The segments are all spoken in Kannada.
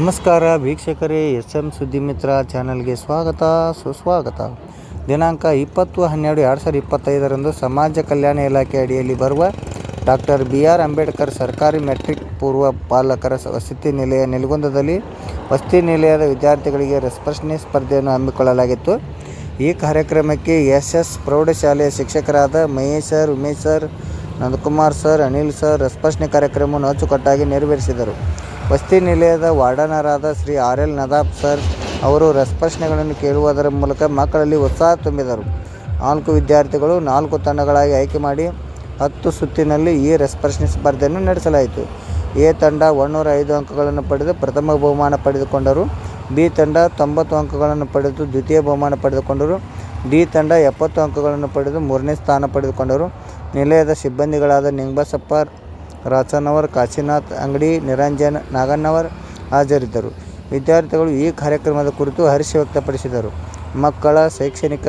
ನಮಸ್ಕಾರ ವೀಕ್ಷಕರೇ, SM ಸುದ್ದಿ ಮಿತ್ರ ಚಾನಲ್ಗೆ ಸ್ವಾಗತ ಸುಸ್ವಾಗತ. ದಿನಾಂಕ 20/12/2025 ಸಮಾಜ ಕಲ್ಯಾಣ ಇಲಾಖೆ ಅಡಿಯಲ್ಲಿ ಬರುವ ಡಾಕ್ಟರ್ BR ಅಂಬೇಡ್ಕರ್ ಸರ್ಕಾರಿ ಮೆಟ್ರಿಕ್ ಪೂರ್ವ ಬಾಲಕರ ವಸತಿ ನಿಲಯ ನೆಲಗುಂದದಲ್ಲಿ ವಸತಿ ನಿಲಯದ ವಿದ್ಯಾರ್ಥಿಗಳಿಗೆ ರಸಪ್ರಶ್ನೆ ಸ್ಪರ್ಧೆಯನ್ನು ಹಮ್ಮಿಕೊಳ್ಳಲಾಗಿತ್ತು. ಈ ಕಾರ್ಯಕ್ರಮಕ್ಕೆ SS ಪ್ರೌಢಶಾಲೆಯ ಶಿಕ್ಷಕರಾದ Mahesh sir, Umesh sir, Nandakumar sir, Anil sir ರಸಪ್ರಶ್ನೆ ಕಾರ್ಯಕ್ರಮವನ್ನು ಅಚ್ಚುಕಟ್ಟಾಗಿ ನೆರವೇರಿಸಿದರು. ವಸತಿ ನಿಲಯದ ವಾರ್ಡನರಾದ ಶ್ರೀ RL ನದಾಫ್ ಸರ್ ಅವರು ರಸಪ್ರಶ್ನೆಗಳನ್ನು ಕೇಳುವುದರ ಮೂಲಕ ಮಕ್ಕಳಲ್ಲಿ ಉತ್ಸಾಹ ತುಂಬಿದರು. 4 ವಿದ್ಯಾರ್ಥಿಗಳು 4 ತಂಡಗಳಾಗಿ ಆಯ್ಕೆ ಮಾಡಿ 10 ಸುತ್ತಿನಲ್ಲಿ ಈ ರಸಪ್ರಶ್ನೆ ಸ್ಪರ್ಧೆಯನ್ನು ನಡೆಸಲಾಯಿತು. A ತಂಡ 105 ಅಂಕಗಳನ್ನು ಪಡೆದು ಪ್ರಥಮ ಬಹುಮಾನ ಪಡೆದುಕೊಂಡರು. B ತಂಡ 90 ಅಂಕಗಳನ್ನು ಪಡೆದು ದ್ವಿತೀಯ ಬಹುಮಾನ ಪಡೆದುಕೊಂಡರು. D ತಂಡ 70 ಅಂಕಗಳನ್ನು ಪಡೆದು 3ನೇ ಸ್ಥಾನ ಪಡೆದುಕೊಂಡರು. ನಿಲಯದ ಸಿಬ್ಬಂದಿಗಳಾದ ನಿಂಗಬಸಪ್ಪ ರಾಚನವರ್, ಕಾಶಿನಾಥ್ ಅಂಗಡಿ, ನಿರಂಜನ್ ನಾಗಣ್ಣವರ್ ಹಾಜರಿದ್ದರು. ವಿದ್ಯಾರ್ಥಿಗಳು ಈ ಕಾರ್ಯಕ್ರಮದ ಕುರಿತು ಹರ್ಷ ವ್ಯಕ್ತಪಡಿಸಿದರು. ಮಕ್ಕಳ ಶೈಕ್ಷಣಿಕ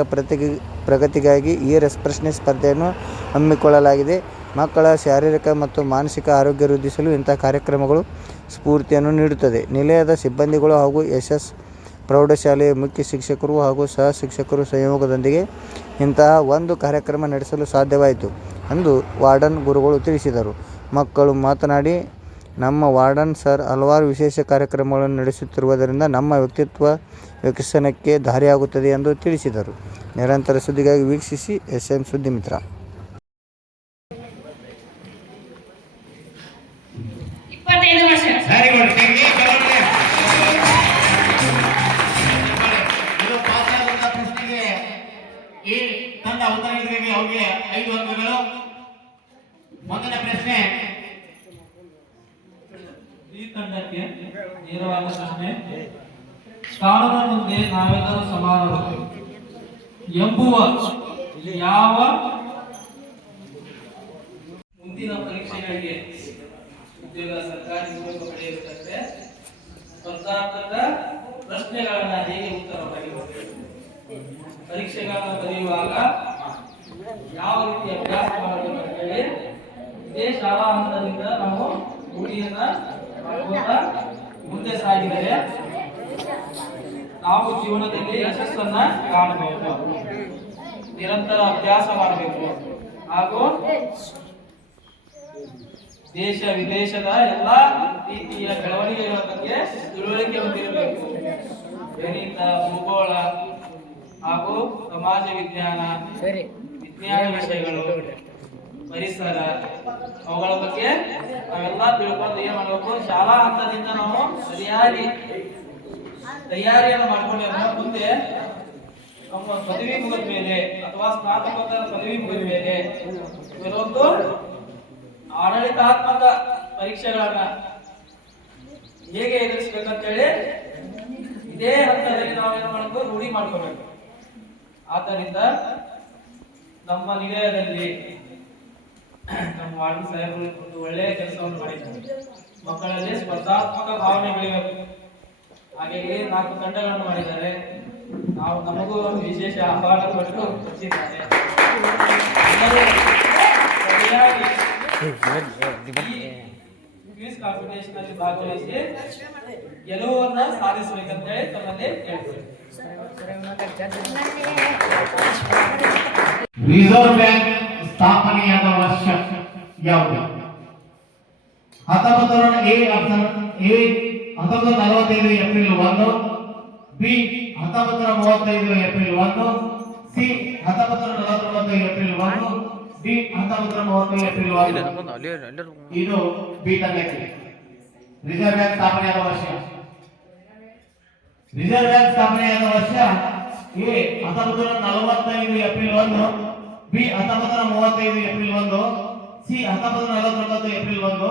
ಪ್ರಗತಿಗಾಗಿ ಈ ರಸಪ್ರಶ್ನೆ ಸ್ಪರ್ಧೆಯನ್ನು ಹಮ್ಮಿಕೊಳ್ಳಲಾಗಿದೆ. ಮಕ್ಕಳ ಶಾರೀರಿಕ ಮತ್ತು ಮಾನಸಿಕ ಆರೋಗ್ಯ ವೃದ್ಧಿಸಲು ಇಂತಹ ಕಾರ್ಯಕ್ರಮಗಳು ಸ್ಫೂರ್ತಿಯನ್ನು ನೀಡುತ್ತದೆ. ನಿಲಯದ ಸಿಬ್ಬಂದಿಗಳು ಹಾಗೂ SS ಪ್ರೌಢಶಾಲೆಯ ಮುಖ್ಯ ಶಿಕ್ಷಕರು ಹಾಗೂ ಸಹ ಶಿಕ್ಷಕರು ಸಂಯೋಗದೊಂದಿಗೆ ಇಂತಹ ಒಂದು ಕಾರ್ಯಕ್ರಮ ನಡೆಸಲು ಸಾಧ್ಯವಾಯಿತು ಎಂದು ವಾರ್ಡನ್ ಗುರುಗಳು ತಿಳಿಸಿದರು. ಮಕ್ಕಳು ಮಾತನಾಡಿ, ನಮ್ಮ ವಾರ್ಡನ್ ಸರ್ ಹಲವಾರು ವಿಶೇಷ ಕಾರ್ಯಕ್ರಮಗಳನ್ನು ನಡೆಸುತ್ತಿರುವುದರಿಂದ ನಮ್ಮ ವ್ಯಕ್ತಿತ್ವ ವಿಕಸನಕ್ಕೆ ದಾರಿಯಾಗುತ್ತದೆ ಎಂದು ತಿಳಿಸಿದರು. ನಿರಂತರ ಸುದ್ದಿಗಾಗಿ ವೀಕ್ಷಿಸಿ SM ಸುದ್ದಿ ಮಿತ್ರ. ಮೊದಲ ಪ್ರಶ್ನೆ ಈ ತಂಡಕ್ಕೆ ನೇರವಾದ ಪ್ರಶ್ನೆ. ಕಾನೂನಿನ ಮುಂದೆ ನಾವೆಲ್ಲರೂ ಸಮಾನರು ಎಂಬುವ ಯಾವ ಮುಂದಿನ ಪರೀಕ್ಷೆಗಳಿಗೆ ಉದ್ಯೋಗ ಸರ್ಕಾರಿ ಉದ್ಯೋಗ ಪಡೆಯಬೇಕಂದ್ರೆ ಸ್ಪರ್ಧಾತ್ಮಕ ಪ್ರಶ್ನೆಗಳನ್ನ ಹೇಗೆ ಉತ್ತರ ಬರೆಯಬೇಕು, ಪರೀಕ್ಷೆಗಳನ್ನು ಬರೆಯುವಾಗ ಯಾವ ರೀತಿ ಅಭ್ಯಾಸ ಮಾಡಬೇಕಂತ ಹೇಳಿ ಇದೇ ಶಾಲಾ ಹಂತದಿಂದ ನಾವು ರೂಢಿಯನ್ನ ಮಾಡ್ಕೋತಾ ಮುಂದೆ ಸಾಗಿದರೆ ನಾವು ಜೀವನದಲ್ಲಿ ಯಶಸ್ಸನ್ನ ಕಾಣಬೇಕು. ನಿರಂತರ ಅಭ್ಯಾಸ ಮಾಡಬೇಕು ಹಾಗೂ ದೇಶ ವಿದೇಶದ ಎಲ್ಲಾ ರೀತಿಯ ಬೆಳವಣಿಗೆಗಳ ಬಗ್ಗೆ ತಿಳುವಳಿಕೆ ಹೊಂದಿರಬೇಕು. ಗಣಿತ, ಭೂಗೋಳ ಹಾಗೂ ಸಮಾಜ ವಿಜ್ಞಾನ, ವಿಜ್ಞಾನ ವಿಷಯಗಳು, ಪರಿಸರ ಅವುಗಳ ಬಗ್ಗೆ ನಾವೆಲ್ಲ ತಿಳ್ಕೊಂಡು ಏನ್ ಮಾಡಬೇಕು, ಶಾಲಾ ಹಂತದಿಂದ ನಾವು ಸರಿಯಾಗಿ ತಯಾರಿಯನ್ನು ಮಾಡ್ಕೊಂಡ್ರೆ ಮುಂದೆ ನಮ್ಮ ಪದವಿ ಮುಗಿದ ಮೇಲೆ ಅಥವಾ ಸ್ನಾತಕೋತ್ತರ ಪದವಿ ಮುಗಿದ ಮೇಲೆ ಕೆಲವೊಂದು ಆಡಳಿತಾತ್ಮಕ ಪರೀಕ್ಷೆಗಳನ್ನ ಹೇಗೆ ಎದುರಿಸಬೇಕಂತೇಳಿ ಇದೇ ಹಂತದಲ್ಲಿ ನಾವೇನು ಮಾಡಬೇಕು, ರೂಢಿ ಮಾಡ್ಕೋಬೇಕು. ಆದ್ದರಿಂದ ನಮ್ಮ ನಿಲಯದಲ್ಲಿ ನಮ್ಮ ವಾರ್ಡನ್ ಸಾಹೇಬರು ಒಂದು ಒಳ್ಳೆಯ ಕೆಲಸವನ್ನು ಮಾಡಿದ್ದಾರೆ. ಮಕ್ಕಳಲ್ಲಿ ಸ್ಪರ್ಧಾತ್ಮಕ ಭಾವನೆ ಬೆಳೆಯಬೇಕು. ಹಾಗಾಗಿ 4 ತಂಡಗಳನ್ನು ಮಾಡಿದ್ದಾರೆ. ನಾವು ನಮಗೂ ಒಂದು ವಿಶೇಷ ಆಹ್ವಾನ ಕೊಟ್ಟು ಕೊಟ್ಟಿದ್ದಾರೆ. ಸರಿಯಾಗಿ ಕ್ವಿಜ್ ಕಾಂಪಿಟೇಷನ್ ಅಲ್ಲಿ ಭಾಗವಹಿಸಿ ಗೆಲುವನ್ನು ಸಾಧಿಸಬೇಕಂತೇಳಿ ತಮ್ಮಲ್ಲಿ ಹೇಳ್ತೀವಿ. ರಿಸರ್ವ್ ಬ್ಯಾಂಕ್ ಸ್ಥಾಪನೆಯಾದ ವರ್ಷ ಯಾವುದು? 1945 April 1, B 1935 April 1, C 1949 April 1, D 1935 April 1. ಇದು B ತಂಡಕ್ಕೆ. ರಿಸರ್ವ್ ಬ್ಯಾಂಕ್ ಸ್ಥಾಪನೆಯಾದ ವರ್ಷ. ರಿಸರ್ವ್ ಬ್ಯಾಂಕ್ ಸ್ಥಾಪನೆಯಾದ ವರ್ಷ A 1945 April 1, B 1935 April 1, C 1949 April 1,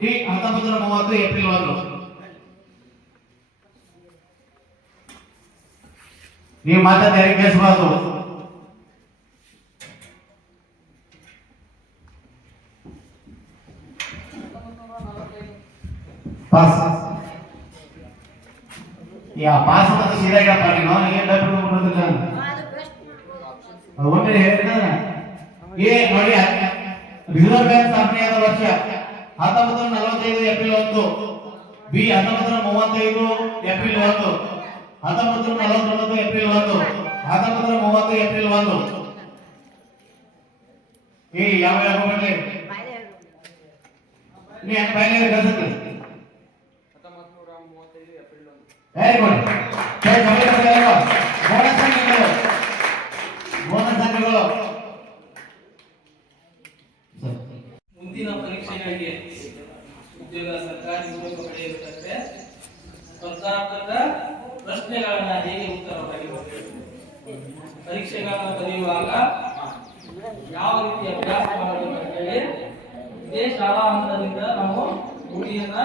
D 1930 April 1. ನೀವು ಮಾತಾಡಿ ಯಾರಿಗೆ ಕೇಳಿಸಬಾರ್ದು. ಪಾಸ್ ಯಾ ಪಾಸ್ ಅಂತ ಸೀದಾ ಹೇಳಪ್ಪ. ನೀನು ಏನ್ ಡಾಕ್ಟರ್ ಬರೋದಿಲ್ಲ ಒಮ್ಮೆ ಹೇಳ್ತಾನ. ಏ ನೋಡಿ, ರಿಸರ್ವ್ ಬ್ಯಾಂಕ್ ಸ್ಥಾಪನೆಯಾದ ವರ್ಷ 1945 April 1, B 1935 April 1, 1949 April 1, 1930 April 1. ಯಾವ ಬರ್ಲಿ ನೀ ಹೆಂಗ್ ಬಾಯಿಲೆ ಕಳ್ಸಕ್ಕೆ ವೆರಿ ಗುಡ್. ಬೋನಸ್ ಅಂಕಗಳು ಮುಂದಿನ ಪರೀಕ್ಷೆಗಳಿಗೆ ಉದ್ಯೋಗ ಸರ್ಕಾರಿ ಉದ್ಯೋಗ ಪಡೆಯಬೇಕಂದ್ರೆ ಸ್ಪರ್ಧಾತ್ಮಕ ಪ್ರಶ್ನೆಗಳನ್ನ ಹೇಗೆ ಉತ್ತರ ಬರೆಯಬೇಕು, ಪರೀಕ್ಷೆಗಳನ್ನು ಬರೆಯುವಾಗ ಯಾವ ರೀತಿ ಅಭ್ಯಾಸ ಮಾಡಬೇಕು ಅಂತ ಹೇಳಿ ಇದೇ ಶಾಲಾ ಹಂತದಿಂದ ನಾವು ರೂಢಿಯನ್ನ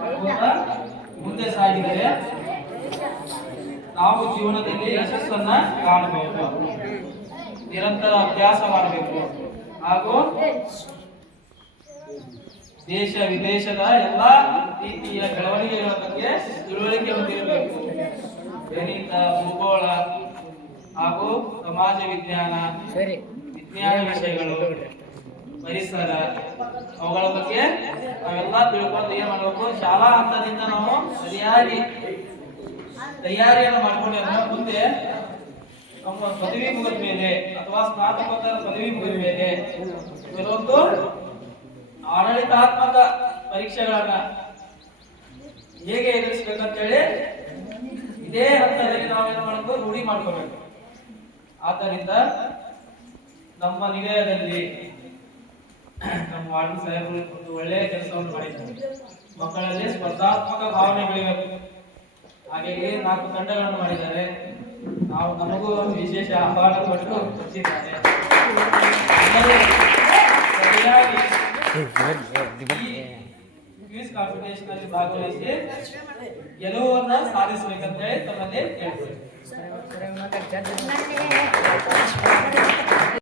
ಮಾಡ್ಕೋತಾ ಮುಂದೆ ಸಾಗಿದರೆ ನಾವು ಜೀವನದಲ್ಲಿ ಯಶಸ್ಸನ್ನ ಕಾಣಬೇಕು. ನಿರಂತರ ಅಭ್ಯಾಸ ಮಾಡಬೇಕು ಹಾಗೂ ದೇಶ ವಿದೇಶದ ಎಲ್ಲಾ ರೀತಿಯ ಬೆಳವಣಿಗೆಗಳ ಬಗ್ಗೆ ತಿಳುವಳಿಕೆ ಹೊಂದಿರಬೇಕು. ಗಣಿತ, ಭೂಗೋಳ ಹಾಗೂ ಸಮಾಜ ವಿಜ್ಞಾನ, ವಿಜ್ಞಾನ ವಿಷಯಗಳು, ಪರಿಸರ ಅವುಗಳ ಬಗ್ಗೆ ನಾವೆಲ್ಲ ತಿಳ್ಕೊಂಡು ಏನ್ ಮಾಡಬೇಕು, ಶಾಲಾ ಹಂತದಿಂದ ನಾವು ಸರಿಯಾಗಿ ತಯಾರಿಯನ್ನು ಮಾಡ್ಕೊಂಡಿರೋ ಮುಂದೆ ನಮ್ಮ ಪದವಿ ಮುಗಿದ ಮೇಲೆ ಅಥವಾ ಸ್ನಾತಕೋತ್ತರ ಪದವಿ ಮುಗಿದ ಮೇಲೆ ಕೆಲವೊಂದು ಆಡಳಿತಾತ್ಮಕ ಪರೀಕ್ಷೆಗಳನ್ನ ಹೇಗೆ ಎದುರಿಸಬೇಕಂತೇಳಿ ಇದೇ ಹಂತದಲ್ಲಿ ನಾವೇನು ಮಾಡಬೇಕು, ರೂಢಿ ಮಾಡ್ಕೋಬೇಕು. ಆದ್ದರಿಂದ ನಮ್ಮ ನಿಲಯದಲ್ಲಿ ನಮ್ಮ ವಾರ್ಡ್ ಸಾಹೇಬರು ಒಂದು ಒಳ್ಳೆಯ ಕೆಲಸವನ್ನು ಮಾಡಿದ್ದಾರೆ. ಮಕ್ಕಳಲ್ಲಿ ಸ್ಪರ್ಧಾತ್ಮಕ ಭಾವನೆ ಬೆಳೆಯಬೇಕು. ಹಾಗಾಗಿ 4 ತಂಡಗಳನ್ನು ಮಾಡಿದ್ದಾರೆ. ನಾವು ನಮಗೂ ವಿಶೇಷ ಆಹ್ವಾನ ಕೊಟ್ಟು ಕಳಿಸಿದ್ದಾರೆ. ಸರಿಯಾಗಿ ಕ್ವಿಜ್ ಕಾಂಪಿಟೇಷನ್ ಅಲ್ಲಿ ಭಾಗವಹಿಸಿ ಗೆಲುವನ್ನ ಸಾಧಿಸಬೇಕಂತ ಹೇಳಿ ತಮ್ಮಲ್ಲಿ ಕೇಳ್ತೀವಿ.